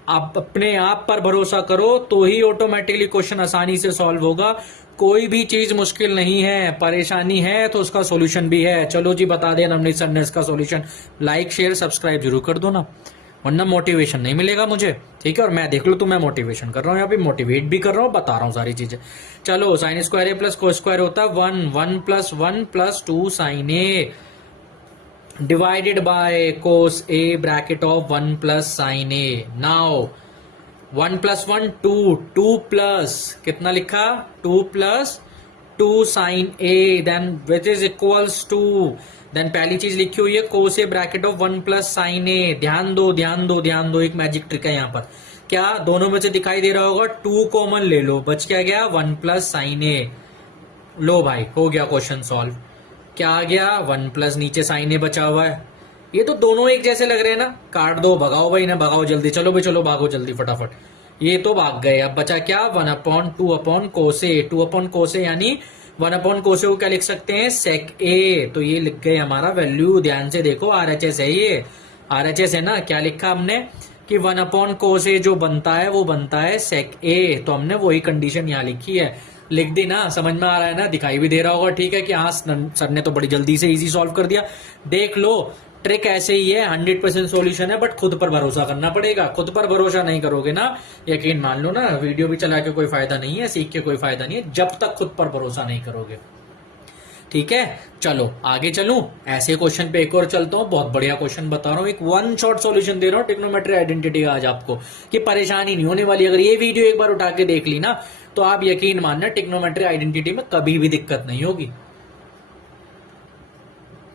आप अपने आप पर भरोसा करो तो ही ऑटोमेटिकली क्वेश्चन आसानी से सॉल्व होगा। कोई भी चीज मुश्किल नहीं है, परेशानी है तो उसका सॉल्यूशन भी है। चलो जी, बता दें नवनीत सर ने इसका सॉल्यूशन। लाइक शेयर सब्सक्राइब जरूर कर दो ना, वरना मोटिवेशन नहीं मिलेगा मुझे, ठीक है। और मैं देख लो तो मैं मोटिवेशन कर रहा हूँ, यहाँ पे मोटिवेट भी कर रहा हूँ, बता रहा हूँ सारी चीजें। चलो, sine square A plus cos square होता है 1, 1 plus 1 plus 2 sine A divided by cos A bracket of 1 plus sine A. Now 1 plus 1 2, 2 plus कितना लिखा, 2 plus 2 sine A, then which is equals to, then पहली चीज लिखी हुई है cos A bracket of 1 plus sine A. ध्यान दो ध्यान दो ध्यान दो, एक मैजिक ट्रिक है यहाँ पर। क्या दोनों में से दिखाई दे रहा होगा, 2 कॉमन ले लो, बच क्या गया 1 प्लस साइन ए। लो भाई, हो गया क्वेश्चन सॉल्व। क्या आ गया, 1 प्लस नीचे साइन ए बचा हुआ है। ये तो दोनों एक जैसे लग रहे हैं ना, काट दो, भगाओ भाई ना, भगाओ जल्दी, चलो भाई चलो, भागो जल्दी फटाफट। ये तो भाग गए, अब बचा क्या, 1/2 अपॉन कोसे, 2 अपॉन कोसे यानी 1 अपॉन कोसे को क्या लिख सकते हैं, सेक ए। तो ये लिख गए हमारा वैल्यू, ध्यान से देखो, आरएचएस है, ये आरएचएस है ना। क्या लिखा हमने कि 1 अपॉन कोसे जो बनता है वो बनता है सेक ए, तो हमने वही कंडीशन यहाँ लिखी है, लिख दी ना, समझ में आ रहा है ना, दिखाई भी दे रहा होगा, ठीक है कि हाँ सर ने तो बड़ी जल्दी से इजी सॉल्व कर दिया। देख लो, ट्रिक ऐसे ही है, 100% सॉल्यूशन है, बट खुद पर भरोसा करना पड़ेगा। खुद पर भरोसा नहीं करोगे ना, यकीन मान लो ना, वीडियो भी चला के कोई फायदा नहीं है, सीख के कोई फायदा नहीं है, जब तक खुद पर भरोसा नहीं करोगे, ठीक है। चलो आगे चलूं, ऐसे क्वेश्चन पे एक और चलता हूं, बहुत बढ़िया क्वेश्चन बता रहा हूं, एक 1 शॉट सॉल्यूशन दे रहा हूं ट्रिग्नोमेट्री आइडेंटिटी का आज आपको, कि परेशानी नहीं होने वाली। अगर ये वीडियो एक बार उठा के देख ली ना, तो आप यकीन मानना ट्रिग्नोमेट्री आइडेंटिटी में कभी भी दिक्कत नहीं होगी।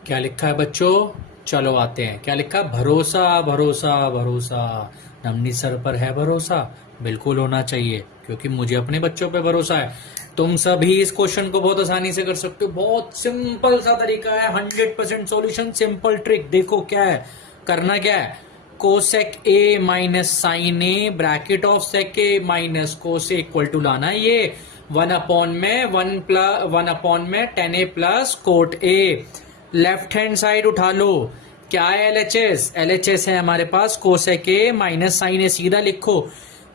क्या लिखा है बच्चों, चलो आते हैं, क्या लिखा, भरोसा भरोसा भरोसा, नवनीत सर पर है भरोसा, बिल्कुल होना चाहिए, क्योंकि मुझे अपने बच्चों पे भरोसा है। तुम सभी इस क्वेश्चन को बहुत आसानी से कर सकते हो, बहुत सिंपल सा तरीका है, 100% सॉल्यूशन, सिंपल ट्रिक। देखो क्या है, करना क्या है, cosec A minus sine A bracket of sec A minus cos A equal to लाना है ये 1 अपॉन में tan A plus cot A. Left hand side उठा लो, क्या है, एलएचएस है हमारे पास, cosec A minus sine A, सीधा लिखो,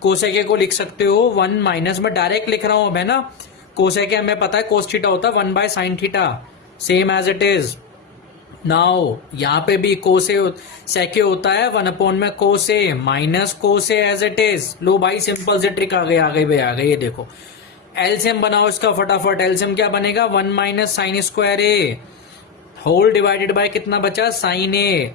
कोसेक ए को लिख सकते हो 1 माइनस, में डायरेक्ट लिख रहा हूं अब, है ना। कोसेक ए हमें पता है कोस थीटा होता है 1 by sine theta, same as it is. Now यहाँ पे भी कोसे सेके होता है 1 अपॉन में कोसे माइनस कोसे एज इट इज। लो भाई, सिंपल से ट्रिक आ गई भाई आ गई। ये देखो, एलसीएम बनाओ इसका फटाफट। एलसीएम क्या बनेगा, 1 minus sine square A whole divided by कितना बचा, साइन ए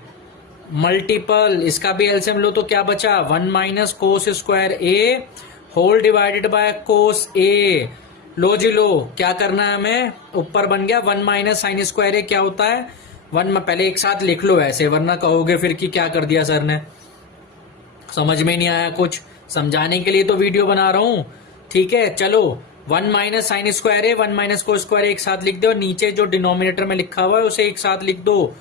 मल्टीपल, इसका भी एलसीएम लो तो क्या बचा, 1 minus cos square A whole divided by cos A. लो जी लो, क्या करना है हमें, ऊपर बन गया 1 माइनस साइन स्क्वायर ए, क्या होता है 1 में, पहले एक साथ लिख लो ऐसे, वरना कहोगे फिर कि क्या कर दिया सर ने, समझ में नहीं आया कुछ, समझाने के लिए तो वीडियो बना रहा हूं, ठीक है। चलो 1 माइनस साइन स्क्वायर ए 1 माइनस कोस स्क्वायर एक साथ लिख दो, और नीचे जो डिनोमिनेटर में लिखा हुआ है उसे एक साथ लिख दो।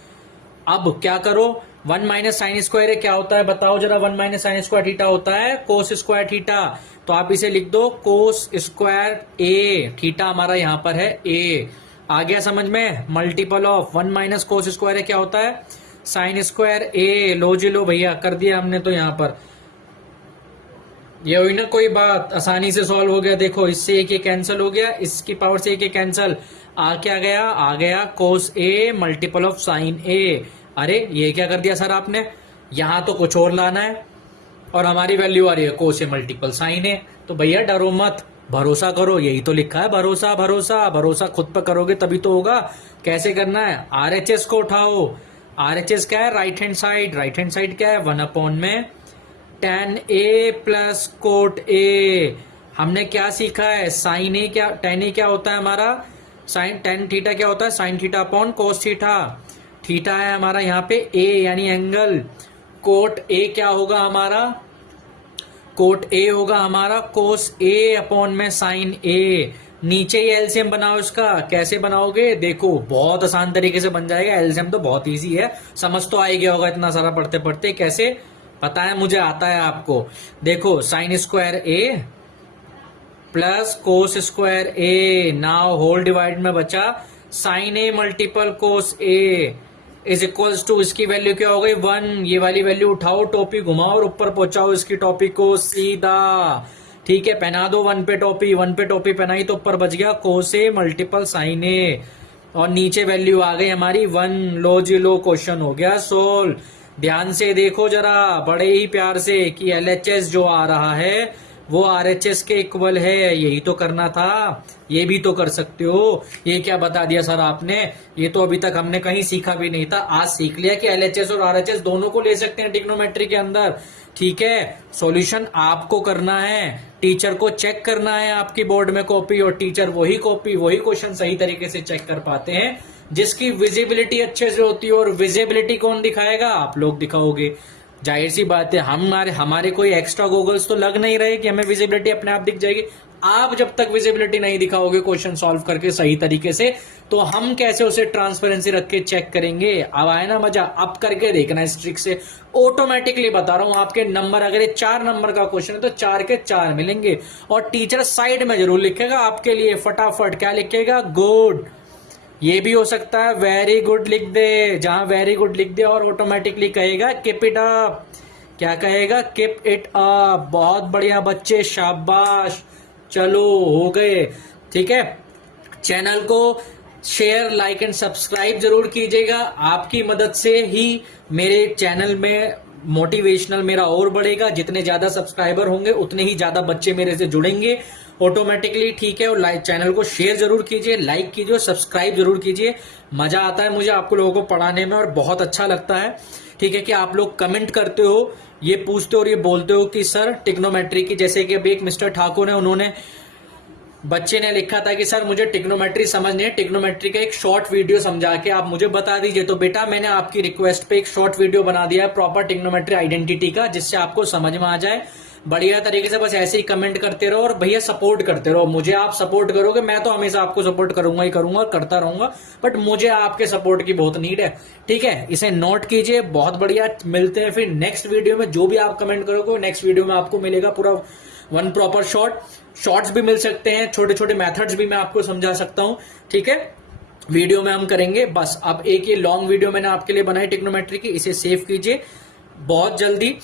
अब क्या करो, 1 माइनस साइन स्क्वायर ए क्या होता है बताओ जरा, 1 माइनस साइन स्क्वायर थीटा होता है कोस स्क्वायर थीटा, तो आप इसे लिख दो कोस स्क्वायर ए, थीटा हमारा यहाँ पर है ए। आ गया समझ में, multiple of 1 minus cos square A क्या होता है, साइन स्क्वायर ए। लो जी लो भैया, कर दिया हमने तो यहाँ पर ये हुई ना कोई बात, आसानी से सॉल्व हो गया। देखो इससे एक ये कैंसिल हो गया, इसकी पावर से एक ये कैंसिल, आ क्या गया, आ गया कोस ए मल्टीपल ऑफ साइन ए। अरे ये क्या कर दिया सर आपने, यहां तो कुछ और लाना है और हमारी वैल्यू आ रही है कोस ए मल्टीपल साइन ए। तो भैया डरो मत, भरोसा करो, यही तो लिखा है, भरोसा भरोसा भरोसा खुद पर करोगे तभी तो होगा। कैसे करना है, आरएचएस को उठाओ। आरएचएस क्या है, right hand side, right hand side क्या है, 1 में tan ए प्लस कोट ए। हमने क्या सीखा है, साइन ए क्या, tan ए क्या होता है हमारा, साइन tan थीटा क्या होता है, sign theta upon cos theta. Theta है हमारा यहाँ पे ए यानी एंगल, कोट ए क्या होगा हमारा, कोट ए होगा हमारा कोस ए अपॉन में साइन ए। नीचे ही एलसीएम बनाओ इसका, कैसे बनाओगे देखो, बहुत आसान तरीके से बन जाएगा। एलसीएम तो बहुत इजी है, समझ तो आ ही गया होगा इतना सारा पढ़ते पढ़ते। कैसे पता है, मुझे आता है आपको। देखो sine square A plus cos square A, now whole divide में बचा sine A multiple cos A is equals to, इसकी वैल्यू क्या हो गई 1। ये वाली वैल्यू उठाओ, टोपी घुमाओ और ऊपर पहुंचाओ इसकी टोपी को सीधा। ठीक है, पहना दो 1 पे टोपी, 1 पे टोपी पहनाई तो ऊपर बच गया कोस ए मल्टीपल साइन ए और नीचे वैल्यू आ गई हमारी 1। लो जी लो, क्वेश्चन हो गया सोल्व। ध्यान से देखो जरा, बड़े ही प्यार से, कि एलएचएस जो आ रहा है वो आरएचएस के इक्वल है, यही तो करना था। ये भी तो कर सकते हो। ये क्या बता दिया सर आपने, ये तो अभी तक हमने कहीं सीखा भी नहीं था, आज सीख लिया कि एलएचएस और आरएचएस दोनों को ले सकते हैं ट्रिग्नोमेट्री के अंदर। ठीक है, सॉल्यूशन आपको करना है, टीचर को चेक करना है आपकी बोर्ड में कॉपी, और टीचर वही कॉपी वही क्वेश्चन सही तरीके से चेक कर पाते हैं जिसकी विजिबिलिटी अच्छे से होती है। और विजिबिलिटी कौन दिखाएगा, आप लोग दिखाओगे। जाहिर सी बात है, हमारे कोई एक्स्ट्रा गूगल्स तो लग नहीं रहे कि हमें विजिबिलिटी अपने आप दिख जाएगी। आप जब तक विजिबिलिटी नहीं दिखाओगे क्वेश्चन सॉल्व करके सही तरीके से, तो हम कैसे उसे ट्रांसपेरेंसी रख के चेक करेंगे। अब आए ना मजा, अब करके देखना इस ट्रिक से, ऑटोमेटिकली बता रहा हूं आपके नंबर, अगर ये 4 नंबर का क्वेश्चन है तो 4 के 4 मिलेंगे। और टीचर साइड में जरूर लिखेगा आपके लिए फटाफट, क्या लिखेगा, गुड। ये भी हो सकता है वेरी गुड लिख दे, जहां वेरी गुड लिख दे और ऑटोमेटिकली कहेगा कीप इट अप। क्या कहेगा, कीप इट अप। बहुत बढ़िया बच्चे, शाबाश, चलो हो गए। ठीक है, चैनल को शेयर लाइक एंड सब्सक्राइब जरूर कीजिएगा। आपकी मदद से ही मेरे चैनल में मोटिवेशनल मेरा और बढ़ेगा। जितने ज्यादा सब्सक्राइबर होंगे उतने ही ज्यादा बच्चे मेरे से जुड़ेंगे ऑटोमेटिकली। ठीक है, और चैनल को शेयर जरूर कीजिए, लाइक कीजिए और सब्सक्राइब जरूर कीजिए। मजा आता है मुझे आपको लोगों को पढ़ाने में और बहुत अच्छा लगता है। ठीक है, कि आप लोग कमेंट करते हो, ये पूछते हो और ये बोलते हो कि सर ट्रिग्नोमेट्री की, जैसे कि अभी एक मिस्टर ठाकुर है, उन्होंने, बच्चे ने लिखा था कि सर मुझे ट्रिग्नोमेट्री समझनी है, ट्रिग्नोमेट्री का एक शॉर्ट वीडियो समझा के आप मुझे बता दीजिए। तो बेटा मैंने आपकी रिक्वेस्ट पे एक शॉर्ट वीडियो बना दिया है प्रॉपर ट्रिग्नोमेट्री आइडेंटिटी का, जिससे आपको समझ में आ जाए बढ़िया तरीके से। बस ऐसे ही कमेंट करते रहो और भैया सपोर्ट करते रहो मुझे। आप सपोर्ट करोगे, मैं तो हमेशा आपको सपोर्ट करूंगा ही करूंगा और करता रहूंगा, बट मुझे आपके सपोर्ट की बहुत नीड है। ठीक है, इसे नोट कीजिए। बहुत बढ़िया, मिलते हैं फिर नेक्स्ट वीडियो में। जो भी आप कमेंट करोगे नेक्स्ट वीडियो में आपको मिलेगा पूरा वन प्रॉपर शॉर्ट्स भी मिल सकते हैं, छोटे छोटे मेथड्स भी मैं आपको समझा सकता हूं। ठीक है, वीडियो में हम करेंगे। बस अब एक ये लॉन्ग वीडियो मैंने आपके लिए बनाई ट्रिग्नोमेट्री की, इसे सेव कीजिए बहुत जल्दी।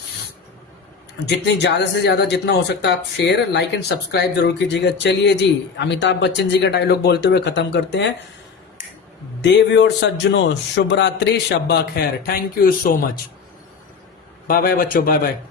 जितनी ज्यादा से ज्यादा जितना हो सकता है आप शेयर लाइक एंड सब्सक्राइब जरूर कीजिएगा। चलिए जी, अमिताभ बच्चन जी का डायलॉग बोलते हुए खत्म करते हैं। देवी और सज्जनों, शुभ रात्रि, शब्बा खैर। Thank you so much. Bye bye बच्चों, बाय बाय।